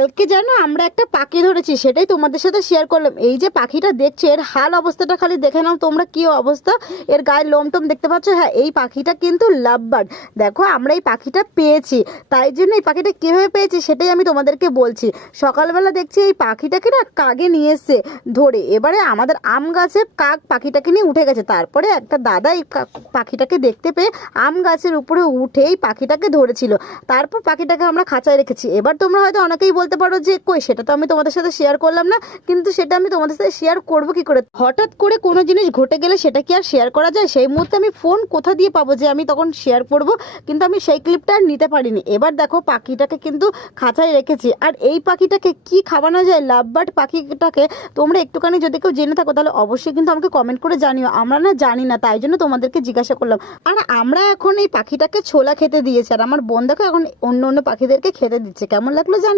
কালকে জানো আমরা একটা পাখি ধরেছি, সেটাই তোমাদের সাথে শেয়ার করলাম। এই যে পাখিটা দেখছো, এর হাল অবস্থাটা খালি দেখে নাও তোমরা, কি অবস্থা, এর গায়ের লোমটোম দেখতে পাচ্ছ। হ্যাঁ, এই পাখিটা কিন্তু লাভ বার্ড। দেখো আমরা এই পাখিটা পেয়েছি, তাই জন্য এই পাখিটা কীভাবে পেয়েছি সেটাই আমি তোমাদেরকে বলছি। সকালবেলা দেখছি এই পাখিটাকে না কাকে নিয়ে এসছে ধরে, এবারে আমাদের আম গাছে কাক পাখিটাকে নিয়ে উঠে গেছে। তারপরে একটা দাদা এই পাখিটাকে দেখতে পেয়ে আম গাছের উপরে উঠে এই পাখিটাকে ধরেছিল। তারপর পাখিটাকে আমরা খাঁচায় রেখেছি। এবার তোমরা হয়তো অনেকেই বলতে পারো যে কই, সেটা তো আমি তোমাদের সাথে শেয়ার করলাম না। কিন্তু সেটা আমি তোমাদের সাথে শেয়ার করবো কি করে? হঠাৎ করে কোনো জিনিস ঘটে গেলে সেটা কি আর শেয়ার করা যায়? সেই মুহূর্তে আমি ফোন কোথা দিয়ে পাবো যে আমি তখন শেয়ার করব? কিন্তু আমি সেই ক্লিপটা আর নিতে পারিনি। এবার দেখো পাখিটাকে কিন্তু খাঁচায় রেখেছি। আর এই পাখিটাকে কি খাওয়ানো যায়, লাভ বার্ড পাখিটাকে, তোমরা একটুখানি যদি কেউ জেনে থাকো তাহলে অবশ্যই কিন্তু আমাকে কমেন্ট করে জানিও। আমরা না জানি না, তাই জন্য তোমাদেরকে জিজ্ঞাসা করলাম। আর আমরা এখন এই পাখিটাকে ছোলা খেতে দিয়েছি, আর আমার বোন দেখো এখন অন্য অন্য পাখিদেরকে খেতে দিচ্ছে। কেমন লাগলো জানি।